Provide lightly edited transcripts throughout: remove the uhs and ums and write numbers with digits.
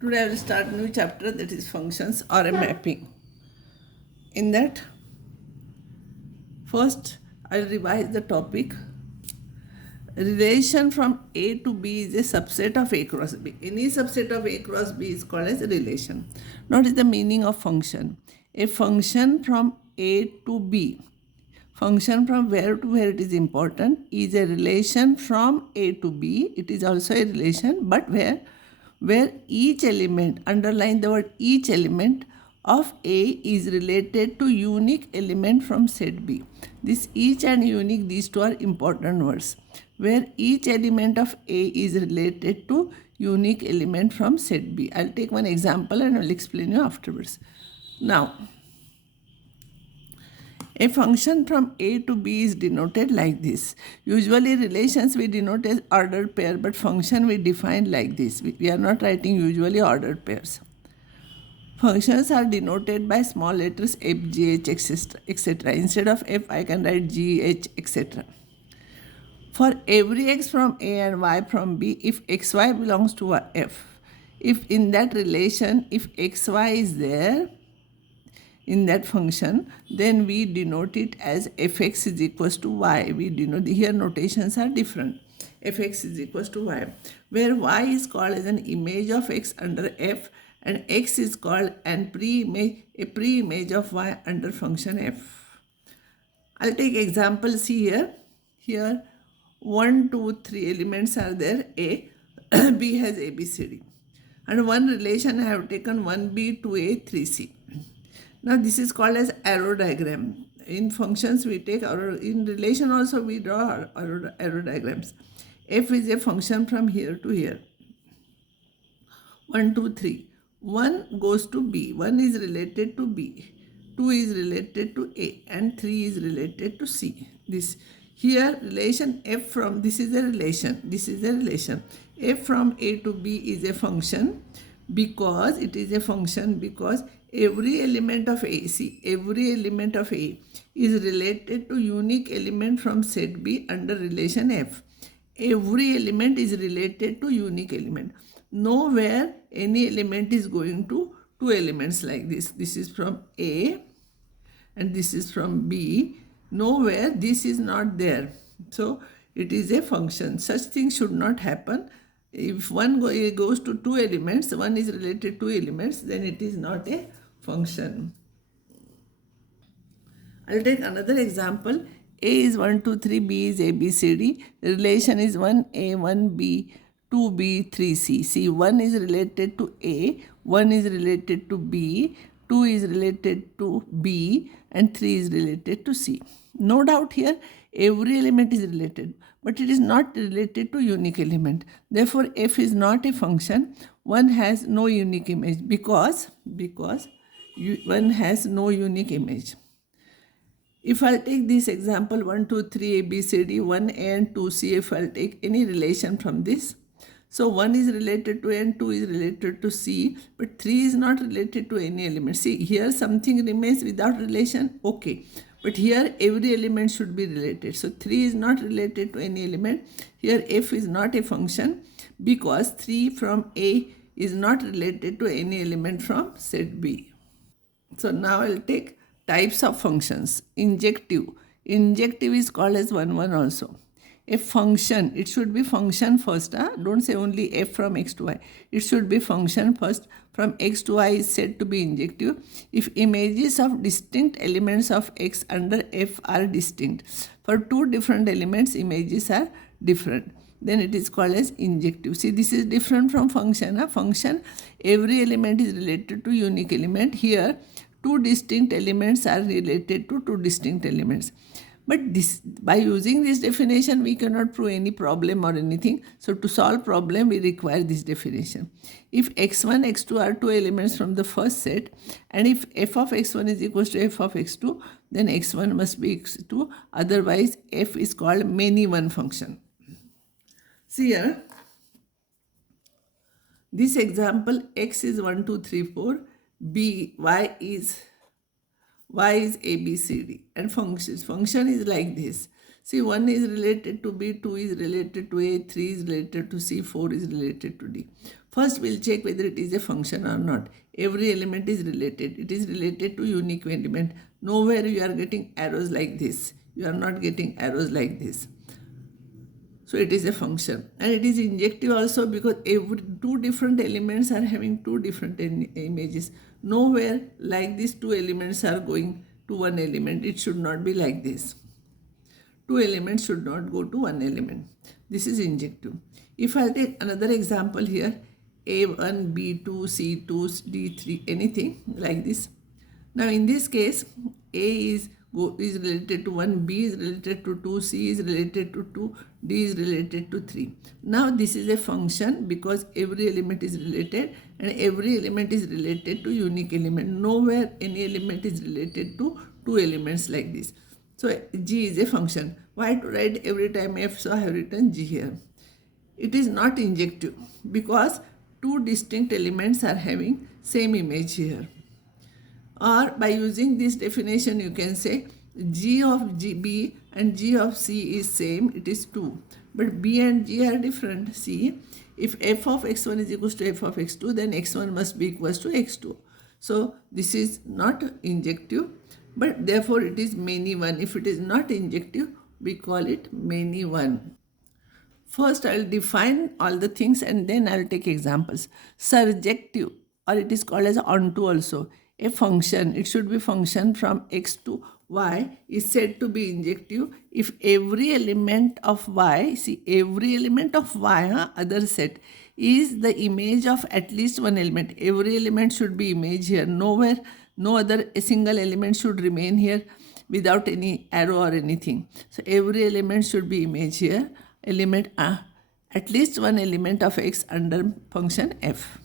Today I will start a new chapter, that is functions or a mapping. In that, first I'll revise the topic. Relation from A to B is a subset of A cross B. Any subset of A cross B is called as a relation. What is the meaning of function? A function from A to B, function from where to where it is important, is a relation from A to B. It is also a relation, but where each element, underline the word each element of A is related to unique element from set B. This each and unique, these two are important words. Where each element of A is related to unique element from set B. I'll take one example and I'll explain you afterwards. Now, a function from A to B is denoted like this. Usually relations we denote as ordered pair, but function we define like this. We are not writing usually ordered pairs. Functions are denoted by small letters f, g, h, etc. Instead of f, I can write g, h, etc. For every x from A and y from B, if xy belongs to f, if in that relation, if xy is there, in that function, then we denote it as fx is equals to y. We denote, here notations are different. Fx is equals to y, where y is called as an image of x under f and x is called a pre-image of y under function f. I'll take examples here. Here 1, 2, 3 elements are there. A, B has A, B, C, D. And one relation I have taken 1b, 2a, 3c. Now this is called as arrow diagram. In functions we take arrow, in relation also we draw arrow diagrams. F is a function from here to here. 1, 2, 3. 1 goes to B. 1 is related to B. 2 is related to A. And 3 is related to C. This here relation F from, this is a relation. This is a relation. F from A to B is a function because it is a function because every element of A, see, every element of A is related to unique element from set B under relation F. Every element is related to unique element. Nowhere any element is going to two elements like this. This is from A and this is from B. Nowhere this is not there. So it is a function. Such things should not happen. If one goes to two elements, one is related to elements, then it is not a function. I'll take another example. A is 1, 2, 3, B is A, B, C, D. The relation is 1A, 1B, 2B, 3C. See, 1 is related to A, 1 is related to B, 2 is related to B, and 3 is related to C. No doubt here, every element is related, but it is not related to unique element. Therefore, F is not a function. One has no unique image because one has no unique image. If I'll take this example 1, 2, 3, A, B, C, D, 1A and 2C, if I'll take any relation from this, so 1 is related to A and 2 is related to C, but 3 is not related to any element. See, here something remains without relation, okay. But here every element should be related. So 3 is not related to any element. Here F is not a function because 3 from A is not related to any element from set B. So now I'll take types of functions. Injective. Injective is called as 1, 1 also. A function, it should be function first. Don't say only f from x to y. It should be function first. From x to y is said to be injective if images of distinct elements of x under f are distinct. For two different elements, images are different. Then it is called as injective. See, this is different from function. Function, every element is related to unique element. Here, two distinct elements are related to two distinct elements. But this, by using this definition, we cannot prove any problem or anything. So to solve problem, we require this definition. If x1, x2 are two elements from the first set, and if f of x1 is equals to f of x2, then x1 must be x2. Otherwise, f is called many one function. See here, this example, x is 1, 2, 3, 4, b, y is A, B, C, D, and function is like this. See, 1 is related to B, 2 is related to A, 3 is related to C, 4 is related to D. First, we'll check whether it is a function or not. Every element is related. It is related to unique element. Nowhere you are getting arrows like this. You are not getting arrows like this. So it is a function, and it is injective also because every two different elements are having two different images. Nowhere like these two elements are going to one element. It should not be like this. Two elements should not go to one element. This is injective. If I take another example here, A1, B2, C2, D3, anything like this. Now in this case, A is related to 1, B is related to 2, C is related to 2, D is related to 3. Now this is a function because every element is related and every element is related to unique element. Nowhere any element is related to two elements like this. So G is a function. Why to write every time F? So I have written G here. It is not injective because two distinct elements are having same image here. Or by using this definition, you can say G of B and G of C is same, it is 2. But B and G are different. See, if f of x1 is equals to f of x2, then x1 must be equals to x2. So this is not injective, but therefore it is many one. If it is not injective, we call it many one. First, I will define all the things and then I will take examples. Surjective, or it is called as onto also. A function, it should be function from x to y, is said to be injective if every element of y, see every element of y, other set, is the image of at least one element. Every element should be image here. Nowhere, no other a single element should remain here without any arrow or anything. So every element should be image here. Element at least one element of x under function f.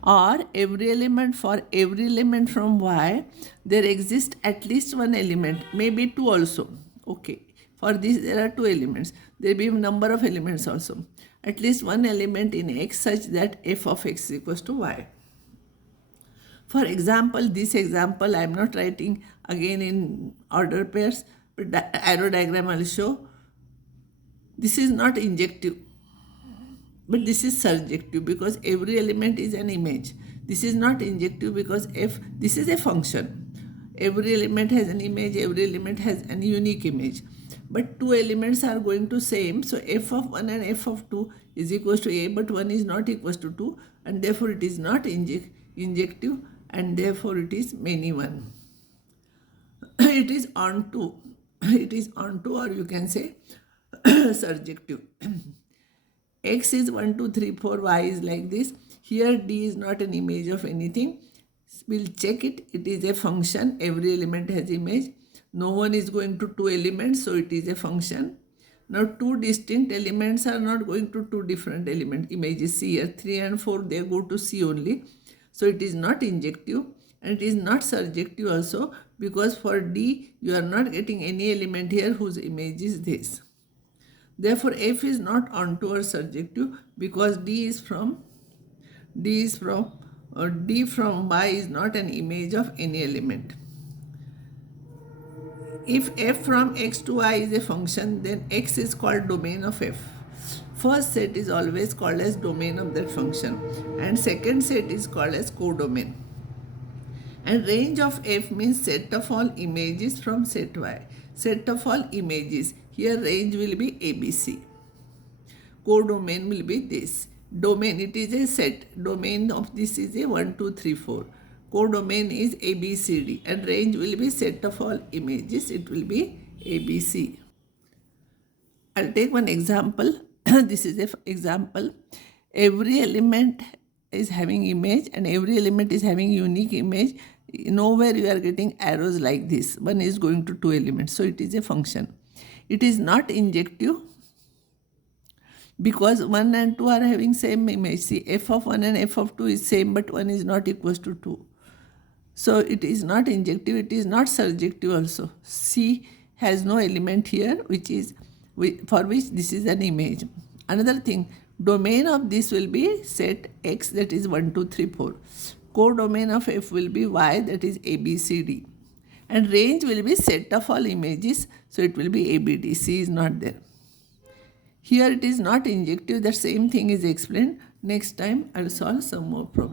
Or every element, for every element from y, there exists at least one element, maybe two also. Okay, for this there are two elements. There will be a number of elements also. At least one element in x such that f of x is equals to y. For example, this example I am not writing again in order pairs, but the arrow diagram I will show. This is not injective, but this is surjective because every element is an image. This is not injective because this is a function. Every element has an image, every element has an unique image. But two elements are going to same, so f of 1 and f of 2 is equals to a, but 1 is not equals to 2, and therefore it is not injective, and therefore it is many one. It is onto, or you can say surjective. X is 1, 2, 3, 4, y is like this. Here D is not an image of anything. We'll check it. It is a function. Every element has image. No one is going to two elements, so it is a function. Now two distinct elements are not going to two different element images. See here 3 and 4, they go to C only. So it is not injective and it is not surjective also because for D you are not getting any element here whose image is this. Therefore, f is not onto or surjective because D from y is not an image of any element. If f from x to y is a function, then x is called domain of f. First set is always called as domain of that function and second set is called as codomain. And range of f means set of all images from set y. Set of all images. Here range will be ABC. Codomain will be this. Domain, it is a set. Domain of this is a 1, 2, 3, 4. Codomain is ABCD and range will be set of all images. It will be ABC. I'll take one example. This is an example. Every element is having image and every element is having unique image. Nowhere you are getting arrows like this. One is going to two elements. So it is a function. It is not injective because 1 and 2 are having same image. See, f of 1 and f of 2 is same, but 1 is not equals to 2. So it is not injective, it is not surjective also. C has no element here for which this is an image. Another thing, domain of this will be set x, that is 1, 2, 3, 4. Codomain of f will be y, that is ABCD. and range will be set of all images, so it will be ABD. C is not there. Here it is not injective, the same thing is explained. Next time I will solve some more problems.